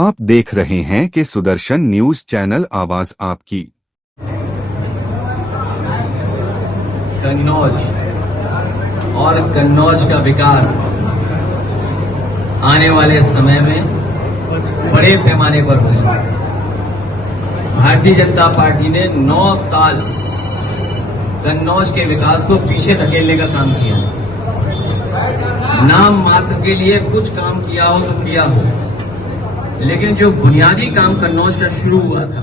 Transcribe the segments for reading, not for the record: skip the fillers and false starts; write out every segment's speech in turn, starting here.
आप देख रहे हैं कि सुदर्शन न्यूज चैनल, आवाज आपकी। कन्नौज और कन्नौज का विकास आने वाले समय में बड़े पैमाने पर होगा। भारतीय जनता पार्टी ने 9 साल कन्नौज के विकास को पीछे धकेलने का काम किया। नाम मात्र के लिए कुछ काम किया हो तो किया हो, लेकिन जो बुनियादी काम कन्नौज का शुरू हुआ था,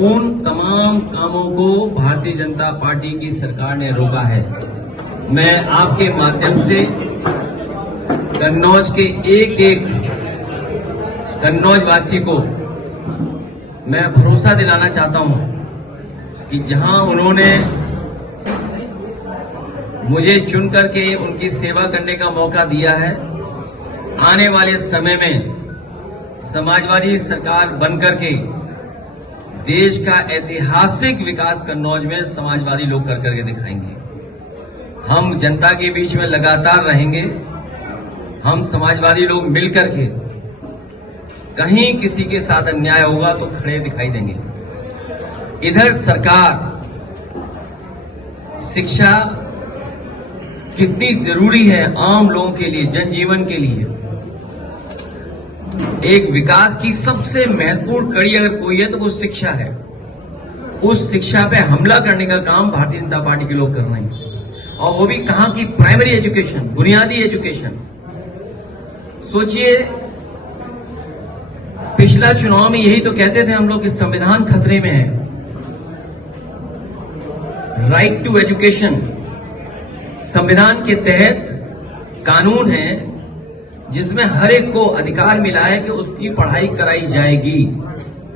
उन तमाम कामों को भारतीय जनता पार्टी की सरकार ने रोका है। मैं आपके माध्यम से कन्नौज के एक एक कन्नौज वासी को मैं भरोसा दिलाना चाहता हूं कि जहां उन्होंने मुझे चुन करके उनकी सेवा करने का मौका दिया है, आने वाले समय में समाजवादी सरकार बनकर के देश का ऐतिहासिक विकास कन्नौज में समाजवादी लोग कर करके दिखाएंगे। हम जनता के बीच में लगातार रहेंगे। हम समाजवादी लोग मिलकर के कहीं किसी के साथ अन्याय होगा तो खड़े दिखाई देंगे। इधर सरकार शिक्षा कितनी जरूरी है आम लोगों के लिए, जनजीवन के लिए। एक विकास की सबसे महत्वपूर्ण कड़ी अगर कोई है तो वो शिक्षा है। उस शिक्षा पे हमला करने का काम भारतीय जनता पार्टी के लोग कर रहे हैं, और वो भी कहां की प्राइमरी एजुकेशन, बुनियादी एजुकेशन। सोचिए, पिछला चुनाव में यही तो कहते थे हम लोग कि संविधान खतरे में है। राइट टू एजुकेशन संविधान के तहत कानून है जिसमें हर एक को अधिकार मिला है कि उसकी पढ़ाई कराई जाएगी।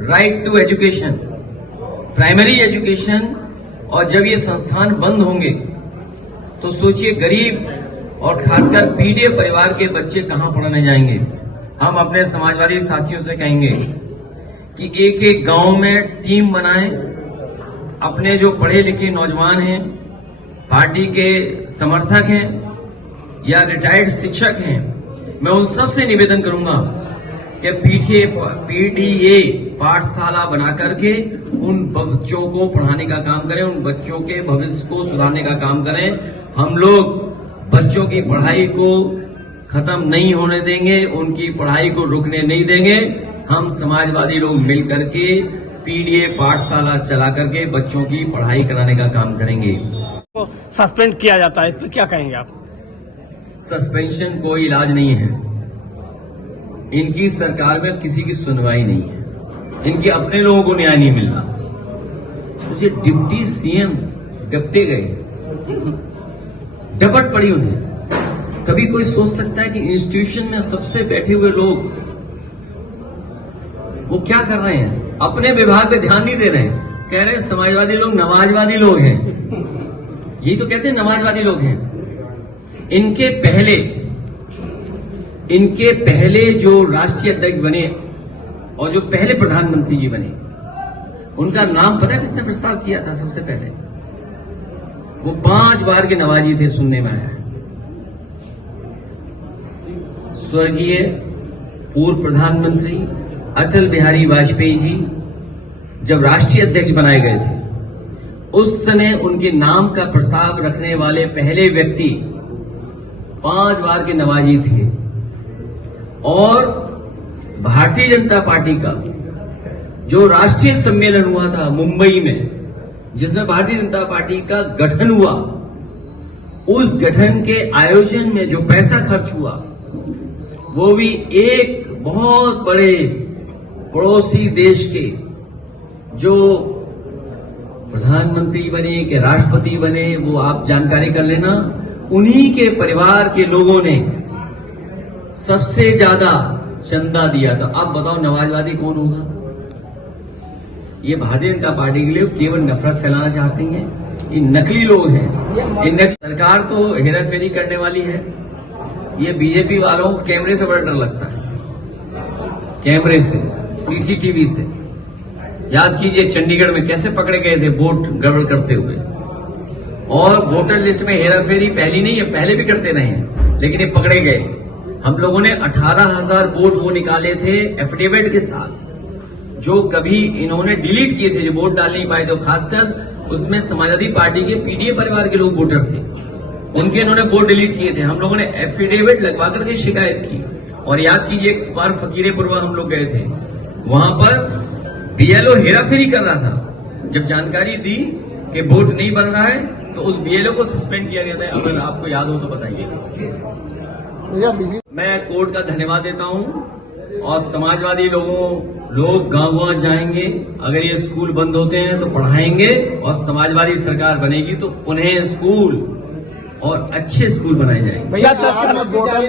Right to education, primary education. और जब ये संस्थान बंद होंगे तो सोचिए गरीब और खासकर पीड़ित परिवार के बच्चे कहां पढ़ने जाएंगे। हम अपने समाजवादी साथियों से कहेंगे कि एक एक गांव में टीम बनाएं। अपने जो पढ़े लिखे नौजवान हैं, पार्टी के समर्थक हैं या रिटायर्ड शिक्षक हैं, मैं उन सबसे निवेदन करूंगा कि पीडीए पाठशाला बना करके उन बच्चों को पढ़ाने का काम करें, उन बच्चों के भविष्य को सुधारने का काम करें। हम लोग बच्चों की पढ़ाई को खत्म नहीं होने देंगे, उनकी पढ़ाई को रुकने नहीं देंगे। हम समाजवादी लोग मिलकर के पीडीए पाठशाला चला करके बच्चों की पढ़ाई कराने का काम करेंगे। सस्पेंड किया जाता है, इस पर क्या कहेंगे आप? सस्पेंशन कोई इलाज नहीं है। इनकी सरकार में किसी की सुनवाई नहीं है। इनके अपने लोगों को न्याय नहीं मिल रहा। मुझे डिप्टी सीएम डपटे गए, डपट पड़ी उन्हें। कभी कोई सोच सकता है कि इंस्टीट्यूशन में सबसे बैठे हुए लोग वो क्या कर रहे हैं? अपने विभाग पे ध्यान नहीं दे रहे हैं। कह रहे हैं समाजवादी लोग नमाजवादी लोग हैं। यही तो कहते हैं नमाजवादी लोग हैं। इनके पहले जो राष्ट्रीय अध्यक्ष बने और जो पहले प्रधानमंत्री जी बने, उनका नाम पता है किसने प्रस्ताव किया था? सबसे पहले वो 5 बार के नवाजी थे, सुनने में आया। स्वर्गीय पूर्व प्रधानमंत्री अटल बिहारी वाजपेयी जी जब राष्ट्रीय अध्यक्ष बनाए गए थे, उस समय उनके नाम का प्रस्ताव रखने वाले पहले व्यक्ति 5 बार के नवाजी थे। और भारतीय जनता पार्टी का जो राष्ट्रीय सम्मेलन हुआ था मुंबई में, जिसमें भारतीय जनता पार्टी का गठन हुआ, उस गठन के आयोजन में जो पैसा खर्च हुआ, वो भी एक बहुत बड़े पड़ोसी देश के जो प्रधानमंत्री बने कि राष्ट्रपति बने, वो आप जानकारी कर लेना, उन्हीं के परिवार के लोगों ने सबसे ज्यादा चंदा दिया था। अब बताओ नमाजवादी कौन होगा? ये भारतीय जनता पार्टी के लिए केवल नफरत फैलाना चाहती हैं। ये नकली लोग हैं। सरकार तो हेराफेरी करने वाली है। ये बीजेपी वालों को कैमरे से बड़ा डर लगता है, कैमरे से, सीसीटीवी से। याद कीजिए चंडीगढ़ में कैसे पकड़े गए थे वोट गड़बड़ करते हुए। और वोटर लिस्ट में हेराफेरी पहली नहीं है, पहले भी करते रहे हैं, लेकिन ये पकड़े गए। हम लोगों ने 18,000 वोट वो निकाले थे एफिडेविट के साथ, जो कभी इन्होंने डिलीट किए थे, जो वोट डाल नहीं पाए थे। खासकर उसमें समाजवादी पार्टी के पीडीए परिवार के लोग वोटर थे, उनके इन्होंने वोट डिलीट किए थे। हम लोगों ने एफिडेविट लगवा करके शिकायत की। और याद कीजिए, एक बार फकीरेपुरवा हम लोग गए थे, वहां पर बीएलओ हेराफेरी कर रहा था। जब जानकारी दी कि वोट नहीं बन रहा है तो उस बीएलओ को सस्पेंड किया गया था। अगर आपको याद हो तो बताइए। मैं कोर्ट का धन्यवाद देता हूं और समाजवादी लोग गांव जाएंगे। अगर ये स्कूल बंद होते हैं तो पढ़ाएंगे, और समाजवादी सरकार बनेगी तो पुनः स्कूल और अच्छे स्कूल बनाए जाएंगे।